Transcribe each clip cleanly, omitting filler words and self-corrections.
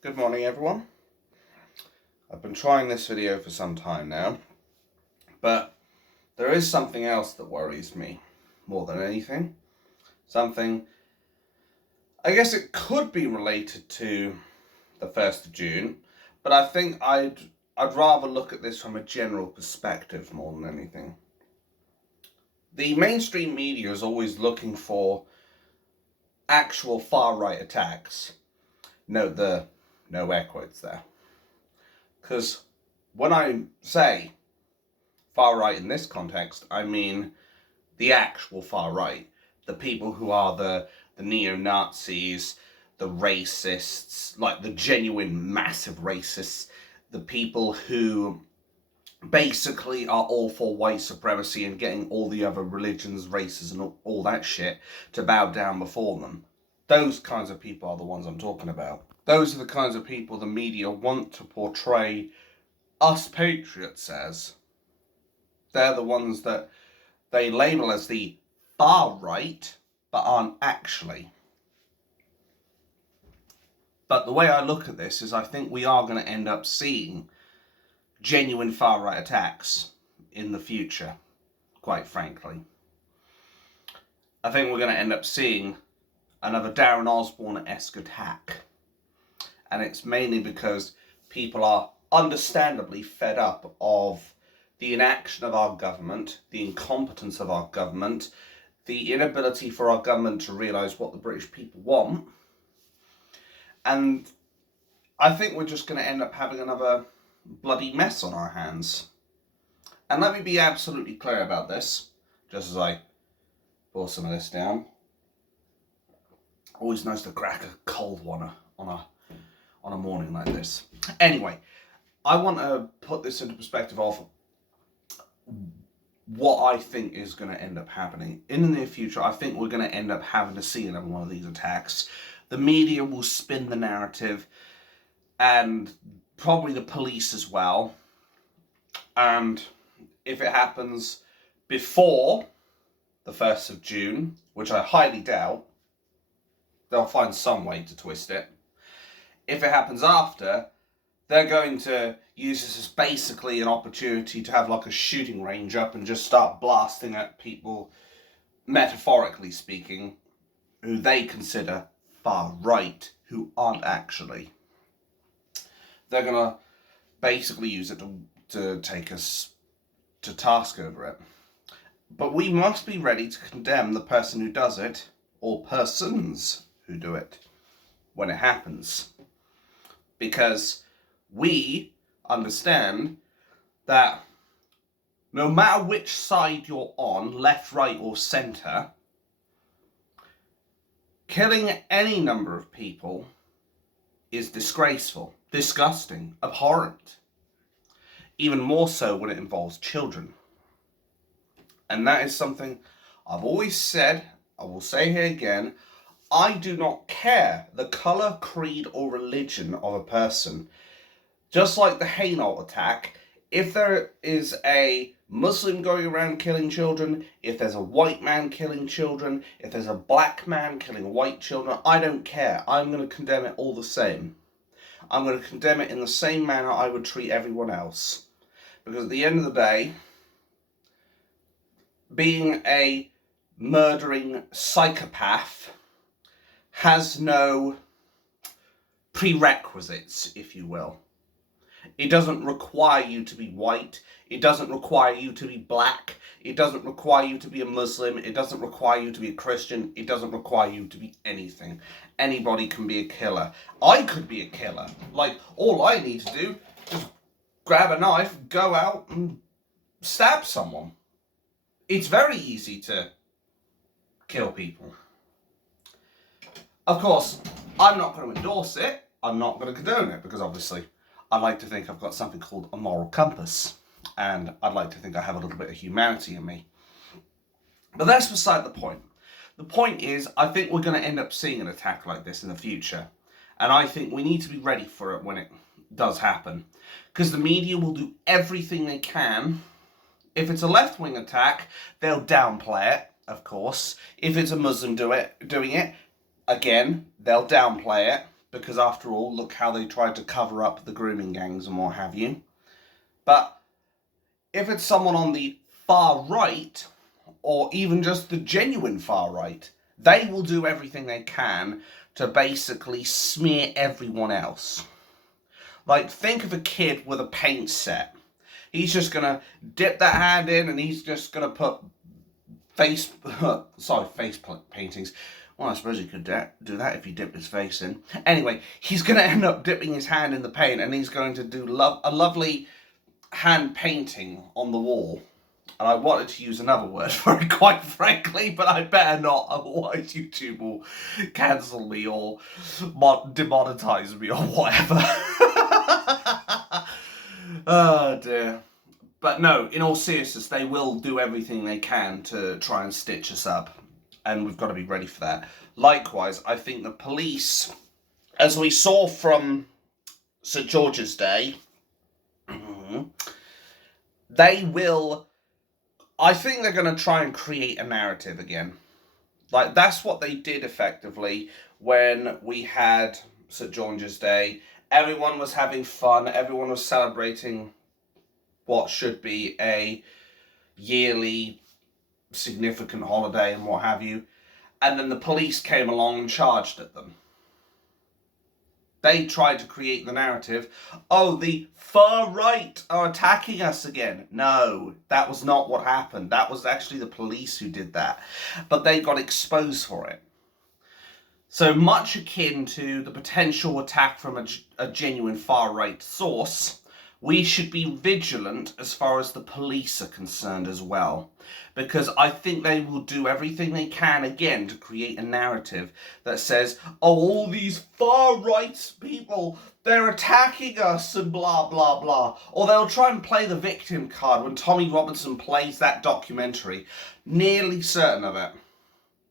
Good morning, everyone. I've been trying this video for some time now, but there is something else that worries me more than anything. Something, I guess it could be related to the 1st of June, but I think I'd rather look at this from a general perspective more than anything. The mainstream media is always looking for actual far-right attacks. Note the no air quotes there. Because when I say far-right in this context, I mean the actual far-right. The people who are the neo-Nazis, the racists, like the genuine massive racists, the people who basically are all for white supremacy and getting all the other religions, races, and all that shit to bow down before them. Those kinds of people are the ones I'm talking about. Those are the kinds of people the media want to portray us patriots as. They're the ones that they label as the far right, but aren't actually. But the way I look at this is I think we are going to end up seeing genuine far-right attacks in the future, quite frankly. I think we're going to end up seeing another Darren Osbourne-esque attack. And it's mainly because people are understandably fed up of the inaction of our government, the incompetence of our government, the inability for our government to realise what the British people want. And I think we're just going to end up having another bloody mess on our hands. And let me be absolutely clear about this, just as I pour some of this down. Always nice to crack a cold one on a morning like this. Anyway, I want to put this into perspective of what I think is going to end up happening. In the near future, I think we're going to end up having to see another one of these attacks. The media will spin the narrative, and probably the police as well. And if it happens before the 1st of June, which I highly doubt, they'll find some way to twist it. If it happens after, they're going to use this as basically an opportunity to have like a shooting range up and just start blasting at people, metaphorically speaking, who they consider far right, who aren't actually. They're going to basically use it to take us to task over it. But we must be ready to condemn the person who does it, or persons who do it, when it happens. Because we understand that no matter which side you're on, left, right, or centre, killing any number of people is disgraceful, disgusting, abhorrent. Even more so when it involves children. And that is something I've always said, I will say here again, I do not care the colour, creed, or religion of a person. Just like the Hainault attack, if there is a Muslim going around killing children, if there's a white man killing children, if there's a black man killing white children, I don't care. I'm going to condemn it all the same. I'm going to condemn it in the same manner I would treat everyone else. Because at the end of the day, being a murdering psychopath has no prerequisites, if you will. It doesn't require you to be white. It doesn't require you to be black. It doesn't require you to be a Muslim. It doesn't require you to be a Christian. It doesn't require you to be anything. Anybody can be a killer. I could be a killer. Like, all I need to do is grab a knife, go out and stab someone. It's very easy to kill people. Of course, I'm not going to endorse it. I'm not going to condone it because obviously I'd like to think I've got something called a moral compass. And I'd like to think I have a little bit of humanity in me. But that's beside the point. The point is, I think we're going to end up seeing an attack like this in the future. And I think we need to be ready for it when it does happen. Because the media will do everything they can. If it's a left-wing attack, they'll downplay it, of course. If it's a Muslim doing it, again, they'll downplay it. because after all, look how they tried to cover up the grooming gangs and what have you. But if it's someone on the far right, or even just the genuine far right, they will do everything they can to basically smear everyone else. Like, think of a kid with a paint set. He's just going to dip that hand in and he's just going to put face paintings. Well, I suppose he could do that if he dipped his face in. Anyway, he's going to end up dipping his hand in the paint and he's going to do a lovely hand painting on the wall. And I wanted to use another word for it, quite frankly, but I better not, otherwise YouTube will cancel me or demonetize me or whatever. Oh dear. But no, in all seriousness, they will do everything they can to try and stitch us up. And we've got to be ready for that. Likewise, I think the police, as we saw from St. George's Day, they will... I think they're going to try and create a narrative again. Like, that's what they did effectively when we had St. George's Day. Everyone was having fun. Everyone was celebrating what should be a yearly significant holiday and what have you. And then the police came along and charged at them. They tried to create the narrative, oh, the far right are attacking us again. No, that was not what happened. That was actually the police who did that. But they got exposed for it. So much akin to the potential attack from a genuine far right source, we should be vigilant as far as the police are concerned as well. Because I think they will do everything they can again to create a narrative that says, oh, all these far right people, they're attacking us and blah, blah, blah. Or they'll try and play the victim card when Tommy Robinson plays that documentary. Nearly certain of it.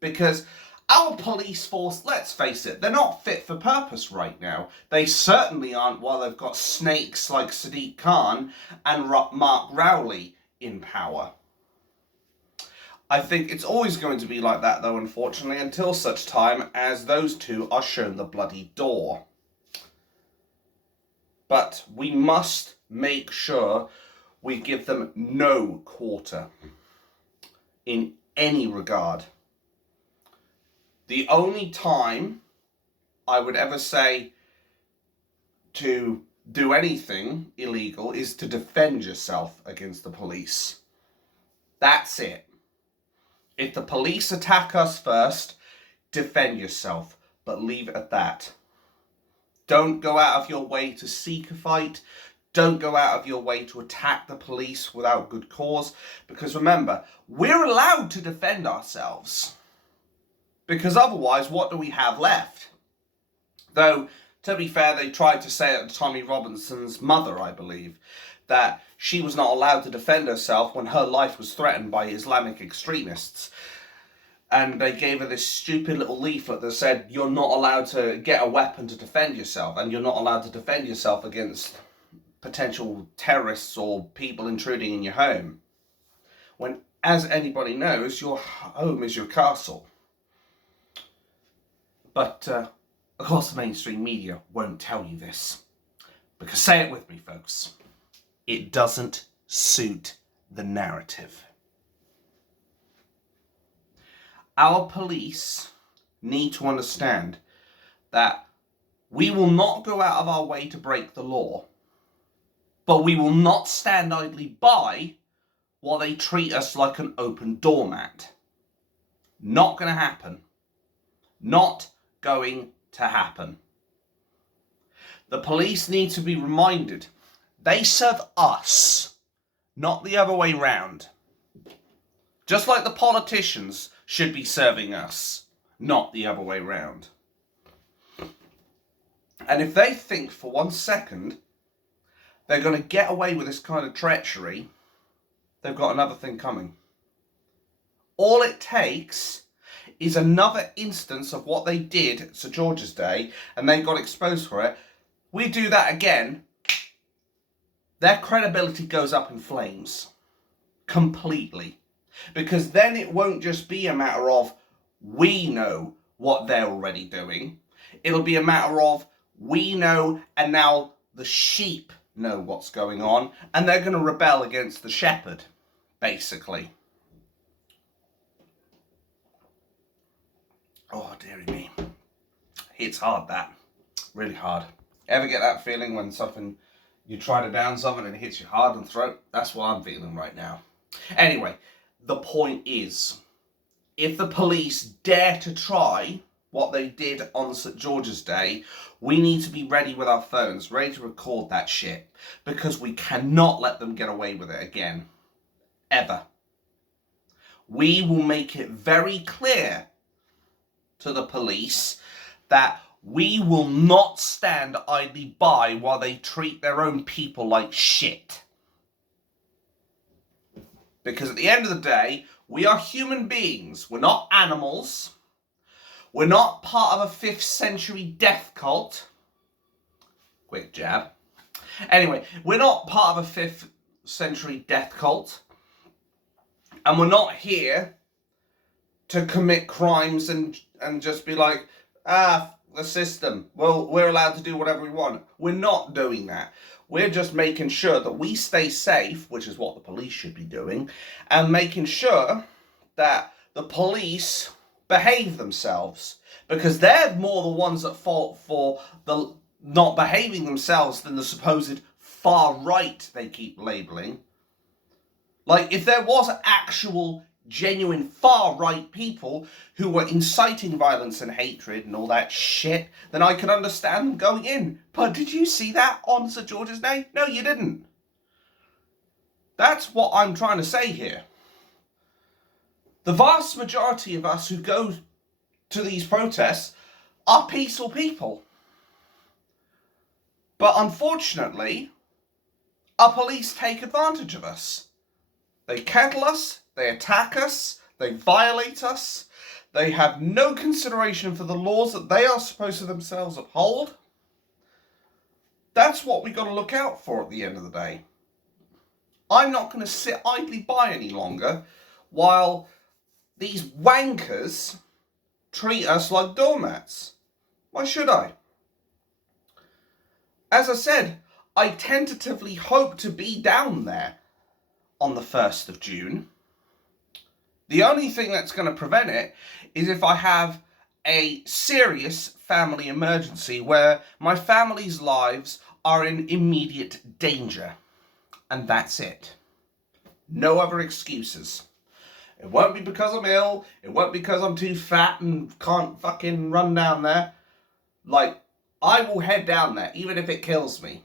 Because our police force, let's face it, they're not fit for purpose right now. They certainly aren't while they've got snakes like Sadiq Khan and Mark Rowley in power. I think it's always going to be like that, though, unfortunately, until such time as those two are shown the bloody door. But we must make sure we give them no quarter in any regard. The only time I would ever say to do anything illegal is to defend yourself against the police. That's it. If the police attack us first, defend yourself, but leave it at that. Don't go out of your way to seek a fight. Don't go out of your way to attack the police without good cause. Because remember, we're allowed to defend ourselves. Because otherwise, what do we have left? Though, to be fair, they tried to say it to Tommy Robinson's mother, I believe, that she was not allowed to defend herself when her life was threatened by Islamic extremists. And they gave her this stupid little leaflet that said, you're not allowed to get a weapon to defend yourself, and you're not allowed to defend yourself against potential terrorists or people intruding in your home. When, as anybody knows, your home is your castle. But, of course, the mainstream media won't tell you this. Because, say it with me, folks, it doesn't suit the narrative. Our police need to understand that we will not go out of our way to break the law, but we will not stand idly by while they treat us like an open doormat. Not going to happen. Not going to happen. The police need to be reminded they serve us, not the other way round. Just like the politicians should be serving us, not the other way round. And if they think for 1 second they're going to get away with this kind of treachery, they've got another thing coming. All it takes is another instance of what they did at St. George's Day, and they got exposed for it. We do that again, their credibility goes up in flames. Completely. Because then it won't just be a matter of we know what they're already doing. It'll be a matter of we know, and now the sheep know what's going on, and they're going to rebel against the shepherd, basically. Oh, dearie me. It's hard, that. Really hard. Ever get that feeling when something, you try to down something and it hits you hard in the throat? That's what I'm feeling right now. Anyway, the point is, if the police dare to try what they did on St. George's Day, we need to be ready with our phones, ready to record that shit, because we cannot let them get away with it again. Ever. We will make it very clear to the police that we will not stand idly by while they treat their own people like shit. Because at the end of the day, we are human beings. We're not animals. We're not part of a 5th century death cult. Quick jab. Anyway, we're not part of a 5th century death cult. And we're not here to commit crimes and just be like, the system. Well, we're allowed to do whatever we want. We're not doing that. We're just making sure that we stay safe, which is what the police should be doing, and making sure that the police behave themselves, because they're more the ones at fault for the not behaving themselves than the supposed far right they keep labeling. Like, if there was actual genuine far right people who were inciting violence and hatred and all that shit, then I could understand them going in. But did you see that on St. George's Day? No, you didn't. That's what I'm trying to say here. The vast majority of us who go to these protests are peaceful people. But unfortunately, our police take advantage of us. They kettle us, they attack us, they violate us, they have no consideration for the laws that they are supposed to themselves uphold. That's what we got to look out for at the end of the day. I'm not going to sit idly by any longer while these wankers treat us like doormats. Why should I? As I said, I tentatively hope to be down there on the 1st of June. The only thing that's going to prevent it is if I have a serious family emergency where my family's lives are in immediate danger. And that's it. No other excuses. It won't be because I'm ill. It won't be because I'm too fat and can't fucking run down there. Like, I will head down there, even if it kills me.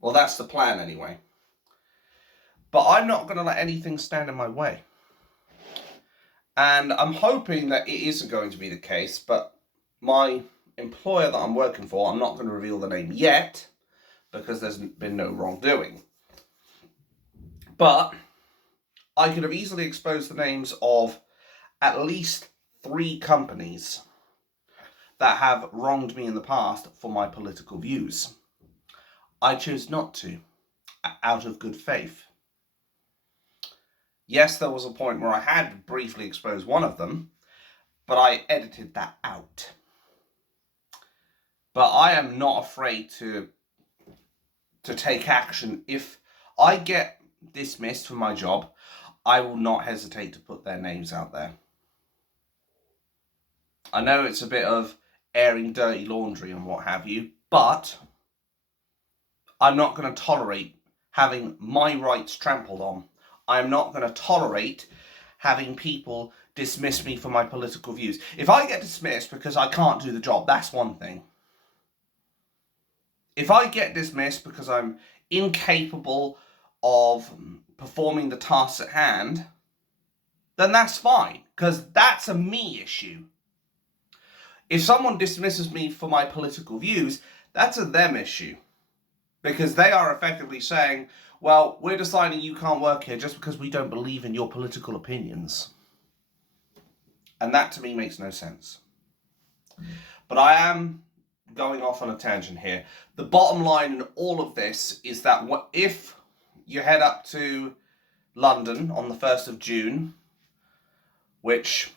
Well, that's the plan anyway. But I'm not going to let anything stand in my way. And I'm hoping that it isn't going to be the case, but my employer that I'm working for, I'm not going to reveal the name yet, because there's been no wrongdoing. But I could have easily exposed the names of at least 3 companies that have wronged me in the past for my political views. I chose not to, out of good faith. Yes, there was a point where I had briefly exposed one of them, but I edited that out. But I am not afraid to take action. If I get dismissed from my job, I will not hesitate to put their names out there. I know it's a bit of airing dirty laundry and what have you, but I'm not going to tolerate having my rights trampled on. I'm not going to tolerate having people dismiss me for my political views. If I get dismissed because I can't do the job, that's one thing. If I get dismissed because I'm incapable of performing the tasks at hand, then that's fine, because that's a me issue. If someone dismisses me for my political views, that's a them issue. Because they are effectively saying, well, we're deciding you can't work here just because we don't believe in your political opinions. And that to me makes no sense. But I am going off on a tangent here. The bottom line in all of this is that if you head up to London on the 1st of June, which,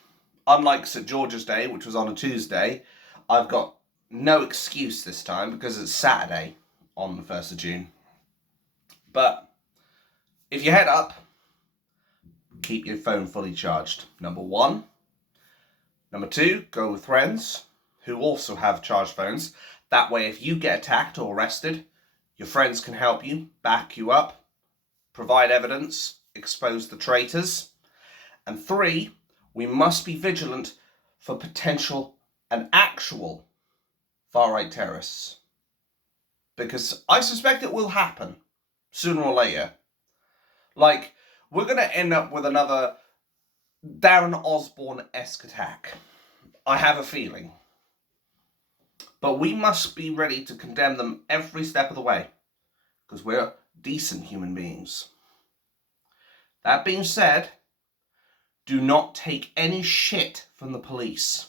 unlike St. George's Day, which was on a Tuesday, I've got no excuse this time because it's Saturday on the 1st of June. But if you head up, keep your phone fully charged. Number one. Number two, go with friends who also have charged phones. That way, if you get attacked or arrested, your friends can help you, back you up, provide evidence, expose the traitors. And three, we must be vigilant for potential and actual far-right terrorists. Because I suspect it will happen, sooner or later. Like, we're going to end up with another Darren Osbourne-esque attack. I have a feeling. But we must be ready to condemn them every step of the way. Because we're decent human beings. That being said, do not take any shit from the police.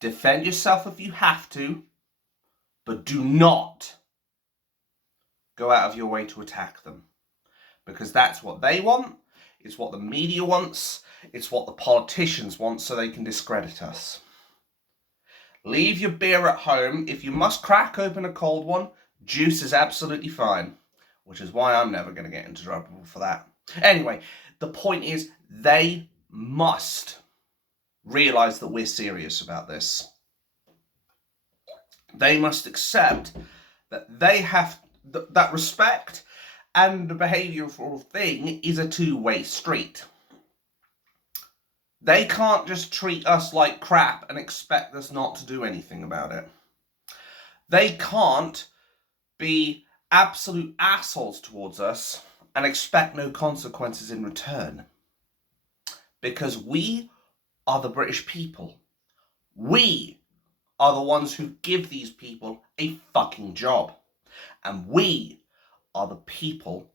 Defend yourself if you have to, but do not go out of your way to attack them. Because that's what they want, it's what the media wants, it's what the politicians want so they can discredit us. Leave your beer at home. If you must crack open a cold one, juice is absolutely fine. Which is why I'm never going to get into trouble for that. Anyway, the point is, they must realise that we're serious about this. They must accept that they have that respect and the behavioural thing is a two-way street. They can't just treat us like crap and expect us not to do anything about it. They can't be absolute assholes towards us and expect no consequences in return. Because we are the British people. We are the ones who give these people a fucking job. And we are the people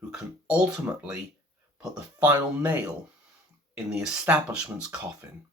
who can ultimately put the final nail in the establishment's coffin.